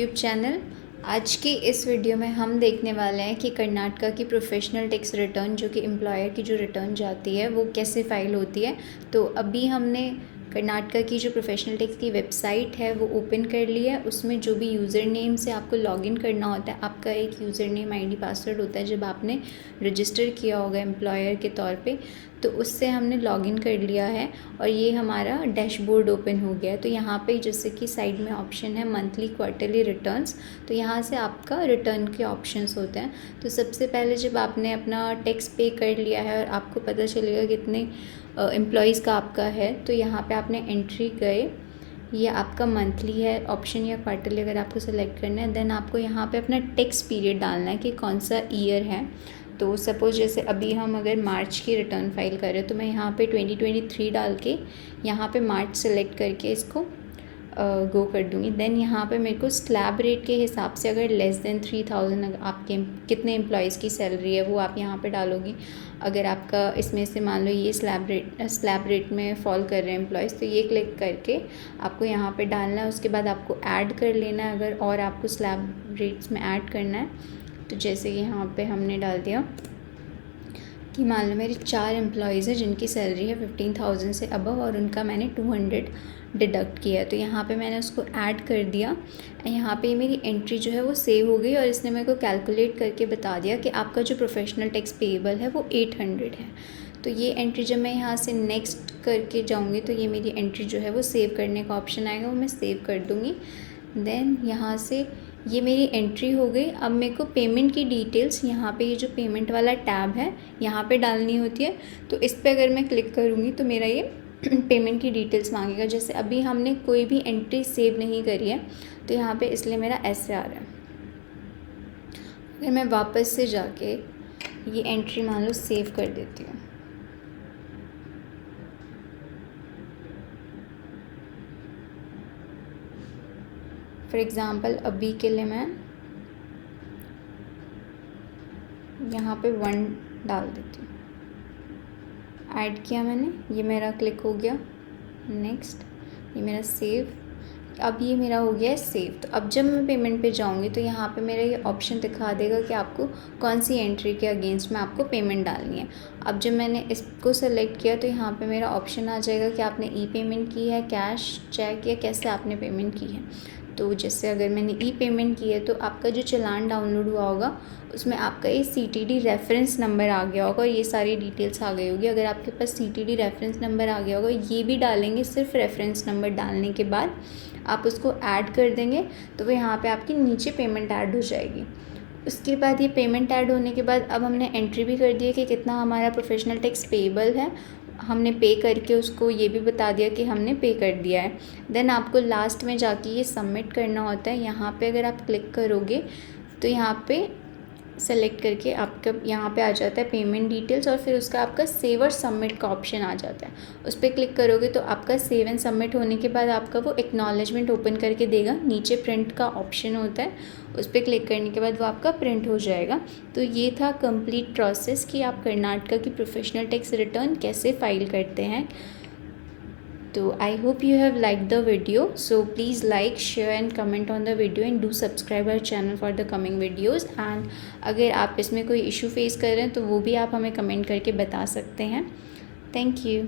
YouTube channel. आज की इस वीडियो में हम देखने वाले हैं कि कर्नाटका की प्रोफेशनल टैक्स रिटर्न जो कि एम्प्लॉयर की जो रिटर्न जाती है वो कैसे फ़ाइल होती है। तो अभी हमने कर्नाटका की जो प्रोफेशनल टैक्स की वेबसाइट है वो ओपन कर ली है। उसमें जो भी यूज़र नेम से आपको लॉगिन करना होता है, आपका एक यूज़र नेम आईडी पासवर्ड होता है जब आपने रजिस्टर किया होगा एम्प्लॉयर के तौर पे, तो उससे हमने लॉगिन कर लिया है और ये हमारा डैशबोर्ड ओपन हो गया है। तो यहाँ पे जैसे कि साइड में ऑप्शन है मंथली क्वार्टरली रिटर्न्स, तो यहाँ से आपका रिटर्न के ऑप्शंस होते हैं। तो सबसे पहले जब आपने अपना टैक्स पे कर लिया है और आपको पता चलेगा कितने एम्प्लॉयज़ का आपका है, तो यहाँ पे आपने एंट्री गए, ये आपका मंथली है ऑप्शन या क्वार्टरली अगर आपको सेलेक्ट करना है। देन आपको यहाँ पे अपना टैक्स पीरियड डालना है कि कौन सा ईयर है। तो सपोज़ जैसे अभी हम अगर मार्च की रिटर्न फाइल करें तो मैं यहाँ पे 2023 डाल के यहाँ पे मार्च सेलेक्ट करके इसको गो कर दूँगी। देन यहाँ पे मेरे को स्लैब रेट के हिसाब से अगर लेस देन 3000 आपके कितने एम्प्लॉयज़ की सैलरी है वो आप यहाँ पे डालोगी। अगर आपका इसमें से मान लो ये स्लैब रेट में फॉल कर रहे हैं एम्प्लॉयज़, तो ये क्लिक करके आपको यहाँ पे डालना है। उसके बाद आपको ऐड कर लेना है अगर और आपको स्लैब रेट्स में ऐड करना है। तो जैसे यहाँ पे हमने डाल दिया कि मान लो मेरे 4 एम्प्लॉयज़ हैं जिनकी सैलरी है 15,000 से अबव और उनका मैंने 200 डिडक्ट किया, तो यहाँ पे मैंने उसको ऐड कर दिया। यहाँ पे मेरी एंट्री जो है वो सेव हो गई और इसने मेरे को कैलकुलेट करके बता दिया कि आपका जो प्रोफेशनल टैक्स पेएबल है वो 800 है। तो ये एंट्री जब मैं यहाँ से नेक्स्ट करके जाऊँगी तो ये मेरी एंट्री जो है वो सेव करने का ऑप्शन आएगा, वो मैं सेव कर दूँगी। देन यहाँ से ये मेरी एंट्री हो गई। अब मेरे को पेमेंट की डिटेल्स यहाँ पे ये जो पेमेंट वाला टैब है यहाँ पे डालनी होती है। तो इस पर अगर मैं क्लिक करूँगी तो मेरा ये पेमेंट की डिटेल्स मांगेगा। जैसे अभी हमने कोई भी एंट्री सेव नहीं करी है तो यहाँ पे इसलिए मेरा ऐसे आ रहा है। अगर मैं वापस से जाके ये एंट्री मान लो सेव कर देती हूँ, फॉर एग्ज़ाम्पल अभी के लिए मैं यहाँ पे 1 डाल देती हूँ। ऐड किया मैंने, ये मेरा क्लिक हो गया, नेक्स्ट, ये मेरा सेव। अब ये मेरा हो गया है सेव। तो अब जब मैं पेमेंट पे जाऊँगी तो यहाँ पे मेरा ये ऑप्शन दिखा देगा कि आपको कौन सी एंट्री के अगेंस्ट में आपको पेमेंट डालनी है। अब जब मैंने इसको सेलेक्ट किया तो यहाँ पे मेरा ऑप्शन आ जाएगा कि आपने ई पेमेंट की है, कैश, चेक या कैसे आपने पेमेंट की है। तो जैसे अगर मैंने ई पेमेंट की है तो आपका जो चालान डाउनलोड हुआ होगा उसमें आपका ये CTD रेफरेंस नंबर आ गया होगा और ये सारी डिटेल्स आ गई होगी। अगर आपके पास CTD रेफरेंस नंबर आ गया होगा, ये भी डालेंगे, सिर्फ रेफरेंस नंबर डालने के बाद आप उसको ऐड कर देंगे तो वो यहाँ पे आपकी नीचे पेमेंट ऐड हो जाएगी। उसके बाद ये पेमेंट ऐड होने के बाद अब हमने एंट्री भी कर दी है कि कितना हमारा प्रोफेशनल टैक्स पेएबल है। हमने पे करके उसको ये भी बता दिया कि हमने पे कर दिया है। देन आपको लास्ट में जाके ये सबमिट करना होता है। यहाँ पे अगर आप क्लिक करोगे तो यहाँ पे सेलेक्ट करके आपका यहाँ पे आ जाता है पेमेंट डिटेल्स और फिर उसका आपका सेव और सबमिट का ऑप्शन आ जाता है। उस पर क्लिक करोगे तो आपका सेव एंड सबमिट होने के बाद आपका वो एक्नॉलेजमेंट ओपन करके देगा। नीचे प्रिंट का ऑप्शन होता है, उस पर क्लिक करने के बाद वो आपका प्रिंट हो जाएगा। तो ये था कंप्लीट प्रोसेस कि आप कर्नाटका की प्रोफेशनल टैक्स रिटर्न कैसे फाइल करते हैं। So I hope you have liked the video. So please like, share and comment on the video and do subscribe our channel for the coming videos. And अगर आप इसमें कोई issue face कर रहे हैं तो वो भी आप हमें कमेंट करके बता सकते हैं। Thank you.